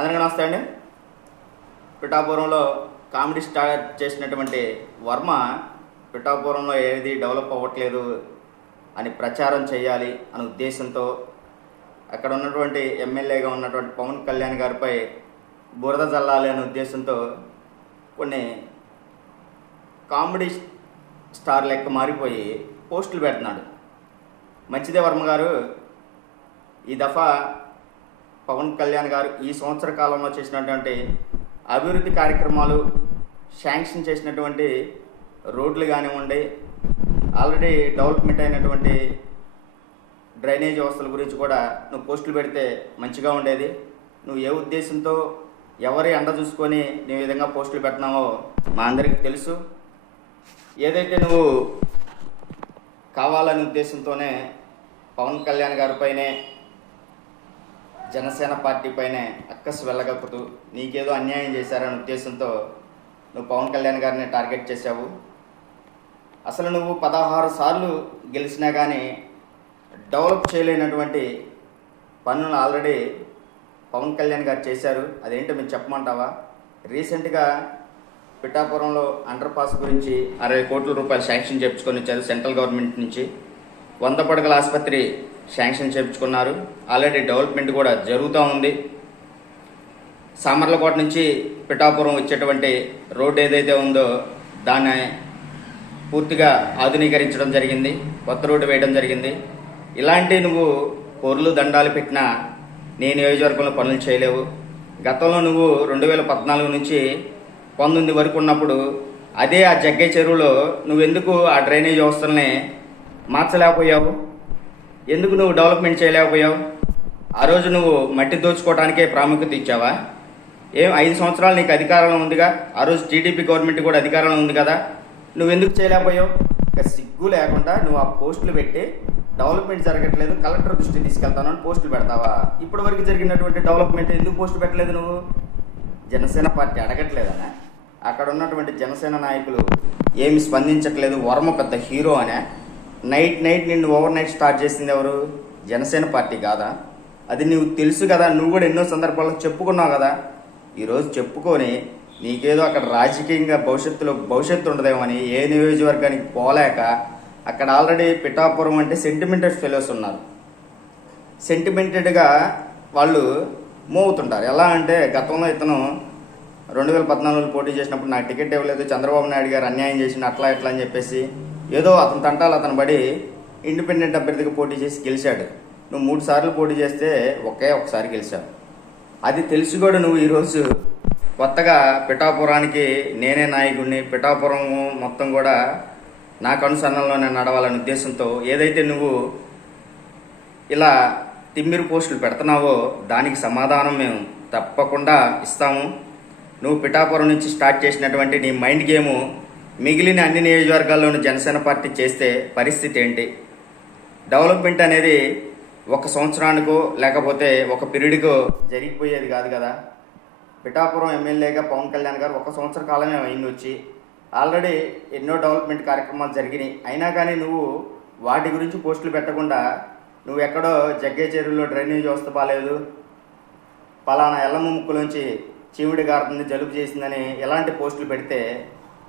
అందరికీ నమస్తే అండి. పిఠాపురంలో కామెడీ స్టార్ట్ చేసినటువంటి వర్మ పిఠాపురంలో ఏది డెవలప్ అవ్వట్లేదు అని ప్రచారం చేయాలి అనే ఉద్దేశంతో అక్కడ ఉన్నటువంటి ఎమ్మెల్యేగా ఉన్నటువంటి పవన్ కళ్యాణ్ గారిపై బురద జల్లాలి అనే ఉద్దేశంతో కొన్ని కామెడీ స్టార్ లెక్క మారిపోయి పోస్టులు పెడుతున్నాడు. మంచిదే వర్మ గారు, ఈ దఫా పవన్ కళ్యాణ్ గారు ఈ సంవత్సర కాలంలో చేసినటువంటి అభివృద్ధి కార్యక్రమాలు, శాంక్షన్ చేసినటువంటి రోడ్లు కానివ్వండి, ఆల్రెడీ డెవలప్మెంట్ అయినటువంటి డ్రైనేజ్ వ్యవస్థల గురించి కూడా నువ్వు పోస్టులు పెడితే మంచిగా ఉండేది. నువ్వు ఏ ఉద్దేశంతో ఎవరి అండ చూసుకొని నీ విధంగా పోస్టులు పెట్టినావో మా అందరికీ తెలుసు. ఏదైతే నువ్వు కావాలనే ఉద్దేశంతోనే పవన్ కళ్యాణ్ గారిపైనే, జనసేన పార్టీ పైనే అక్కసు వెళ్ళగలుగుతూ నీకేదో అన్యాయం చేశారనే ఉద్దేశంతో నువ్వు పవన్ కళ్యాణ్ గారిని టార్గెట్ చేశావు. అసలు నువ్వు 16 సార్లు గెలిచినా కానీ డెవలప్ చేయలేనటువంటి పనులు ఆల్రెడీ పవన్ కళ్యాణ్ గారు చేశారు. అదేంటో మీరు చెప్పమంటావా? రీసెంట్గా పిఠాపురంలో అండర్ పాస్ గురించి 60 కోట్ల రూపాయలు శాంక్షన్ చేయించుకొని వచ్చారు సెంట్రల్ గవర్నమెంట్ నుంచి. 100 పడకల ఆసుపత్రి శాంక్షన్ చేయించుకున్నారు. ఆల్రెడీ డెవలప్మెంట్ కూడా జరుగుతూ ఉంది. సామర్లకోట నుంచి పిఠాపురం వచ్చేటువంటి రోడ్డు ఏదైతే ఉందో దాన్ని పూర్తిగా ఆధునీకరించడం జరిగింది, కొత్త రోడ్డు వేయడం జరిగింది. ఇలాంటి నువ్వు పొర్లు దండాలు పెట్టినా నీ నియోజకవర్గంలో పనులు చేయలేవు. గతంలో నువ్వు 2014 నుంచి 19 వరకు ఉన్నప్పుడు అదే ఆ జగ్గే చెరువులో నువ్వెందుకు ఆ డ్రైనేజ్ వ్యవస్థల్ని మార్చలేకపోయావు? ఎందుకు నువ్వు డెవలప్మెంట్ చేయలేకపోయావు? ఆ రోజు నువ్వు మట్టి దోచుకోవడానికే ప్రాముఖ్యత ఇచ్చావా? 5 సంవత్సరాలు నీకు అధికారంలో ఉందిగా, ఆ రోజు టీడీపీ గవర్నమెంట్ కూడా అధికారంలో ఉంది కదా, నువ్వెందుకు చేయలేకపోయావు? ఇక సిగ్గు లేకుండా నువ్వు ఆ పోస్టులు పెట్టి డెవలప్మెంట్ జరగట్లేదు, కలెక్టర్ దృష్టి తీసుకెళ్తాను అని పోస్టులు పెడతావా? ఇప్పటి వరకు జరిగినటువంటి డెవలప్మెంట్ ఎందుకు పోస్టు పెట్టలేదు నువ్వు? జనసేన పార్టీ అడగట్లేదనా? అక్కడ ఉన్నటువంటి జనసేన నాయకులు ఏమి స్పందించట్లేదు, వర్మ పెద్ద హీరో అనే? నైట్ నిన్ను ఓవర్ నైట్ స్టార్ట్ చేసింది ఎవరు? జనసేన పార్టీ కాదా? అది నువ్వు తెలుసు కదా, నువ్వు కూడా ఎన్నో సందర్భాల్లో చెప్పుకున్నావు కదా. ఈరోజు చెప్పుకొని నీకేదో అక్కడ రాజకీయంగా భవిష్యత్తు ఉండదేమని ఏ నియోజకవర్గానికి పోలేక అక్కడ ఆల్రెడీ పిఠాపురం అంటే సెంటిమెంటెడ్ ఫెలోస్ ఉన్నారు. సెంటిమెంటెడ్గా వాళ్ళు మూవ్ అవుతుంటారు. ఎలా అంటే గతంలో ఇతను 2014లో పోటీ చేసినప్పుడు నాకు టికెట్ ఇవ్వలేదు, చంద్రబాబు నాయుడు గారు అన్యాయం చేసిన అట్లా ఇట్లా అని చెప్పేసి ఏదో అతని తంటాలు అతను పడి ఇండిపెండెంట్ అభ్యర్థిగా పోటీ చేసి గెలిచాడు. నువ్వు 3 సార్లు పోటీ చేస్తే ఒకసారి గెలిచావు. అది తెలిసి కూడా నువ్వు ఈరోజు కొత్తగా పిఠాపురానికి నేనే నాయకుడిని, పిఠాపురం మొత్తం కూడా నాకు అనుసరణలోనే నడవాలనే ఉద్దేశంతో ఏదైతే నువ్వు ఇలా తిమ్మిరి పోస్టులు పెడుతున్నావో దానికి సమాధానం మేము తప్పకుండా ఇస్తాము. నువ్వు పిఠాపురం నుంచి స్టార్ట్ చేసినటువంటి నీ మైండ్ గేము మిగిలిన అన్ని నియోజకవర్గాల్లోనూ జనసేన పార్టీ చేస్తే పరిస్థితి ఏంటి? డెవలప్మెంట్ అనేది 1 సంవత్సరానికో లేకపోతే ఒక పీరియడ్కో జరిగిపోయేది కాదు కదా. పిఠాపురం ఎమ్మెల్యేగా పవన్ కళ్యాణ్ గారు 1 సంవత్సర కాలమే అయింది వచ్చి, ఆల్రెడీ ఎన్నో డెవలప్మెంట్ కార్యక్రమాలు జరిగినాయి. అయినా కానీ నువ్వు వాటి గురించి పోస్టులు పెట్టకుండా నువ్వు ఎక్కడో జగ్గే చెరువులో డ్రైనేజ్ వ్యవస్థ బాగాలేదు, పలానా ఎల్లమ్మ ముక్కులోంచి చీమిడి గారుతుంది, జలుబు చేసిందని ఎలాంటి పోస్టులు పెడితే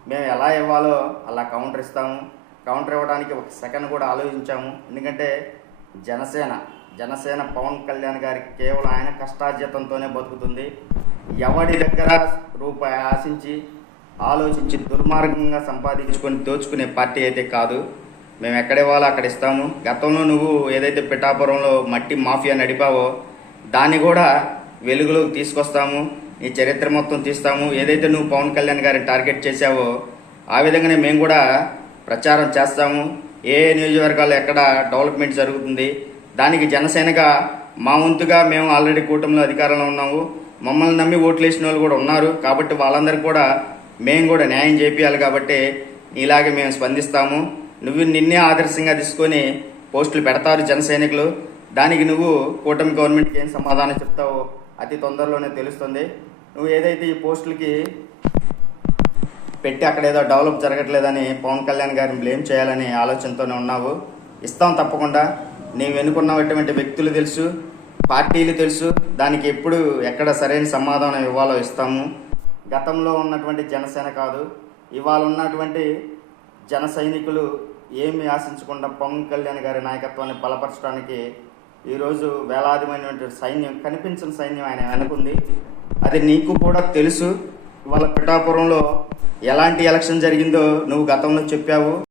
మేము ఎలా ఇవ్వాలో అలా కౌంటర్ ఇస్తాము. కౌంటర్ ఇవ్వడానికి 1 సెకండ్ కూడా ఆలోచించాము. ఎందుకంటే జనసేన పవన్ కళ్యాణ్ గారికి కేవలం ఆయన కష్టార్జితంతోనే బతుకుతుంది. ఎవడి దగ్గర రూపాయి ఆశించి ఆలోచించి దుర్మార్గంగా సంపాదించుకొని దోచుకునే పార్టీ అయితే కాదు. మేము ఎక్కడ ఇవ్వాలో అక్కడ ఇస్తాము. గతంలో నువ్వు ఏదైతే పిఠాపురంలో మట్టి మాఫియా నడిపావో దాన్ని కూడా వెలుగులోకి తీసుకొస్తాము. నీ చరిత్ర మొత్తం తీస్తాము. ఏదైతే నువ్వు పవన్ కళ్యాణ్ గారిని టార్గెట్ చేశావో ఆ విధంగానే మేము కూడా ప్రచారం చేస్తాము. ఏ నియోజకవర్గాల్లో ఎక్కడ డెవలప్మెంట్ జరుగుతుంది దానికి జనసేనగా మా వంతుగా మేము ఆల్రెడీ కూటమిలో అధికారంలో ఉన్నాము. మమ్మల్ని నమ్మి ఓట్లు వేసిన వాళ్ళు కూడా ఉన్నారు. కాబట్టి వాళ్ళందరికీ కూడా మేము కూడా న్యాయం చేపియాలి. కాబట్టి ఇలాగే మేము స్పందిస్తాము. నువ్వు నిన్నే ఆదర్శంగా తీసుకొని పోస్టులు పెడతారు జన సైనికులు. దానికి నువ్వు కూటమి గవర్నమెంట్కి ఏం సమాధానం చెప్తావో అతి తొందరలోనే తెలుస్తుంది. నువ్వు ఏదైతే ఈ పోస్టులకి పెట్టి అక్కడ ఏదో డెవలప్ జరగట్లేదని పవన్ కళ్యాణ్ గారిని బ్లేమ్ చేయాలని ఆలోచనతోనే ఉన్నావు. ఇస్తాం తప్పకుండా. నీ వెనుకున్నటువంటి వ్యక్తులు తెలుసు, పార్టీలు తెలుసు, దానికి ఎప్పుడు ఎక్కడ సరైన సమాధానం ఇవ్వాలో ఇస్తాము. గతంలో ఉన్నటువంటి జనసేన కాదు, ఇవాళ ఉన్నటువంటి జన సైనికులు ఏమి ఆశించకుండా పవన్ కళ్యాణ్ గారి నాయకత్వాన్ని బలపరచడానికి ఈరోజు వేలాదిమైనటువంటి సైన్యం, కనిపించిన సైన్యం ఆయన అనుకుంది. అది నీకు కూడా తెలుసు. ఇవాళ పిఠాపురంలో ఎలాంటి ఎలక్షన్ జరిగిందో నువ్వు గతంలో చెప్పావు.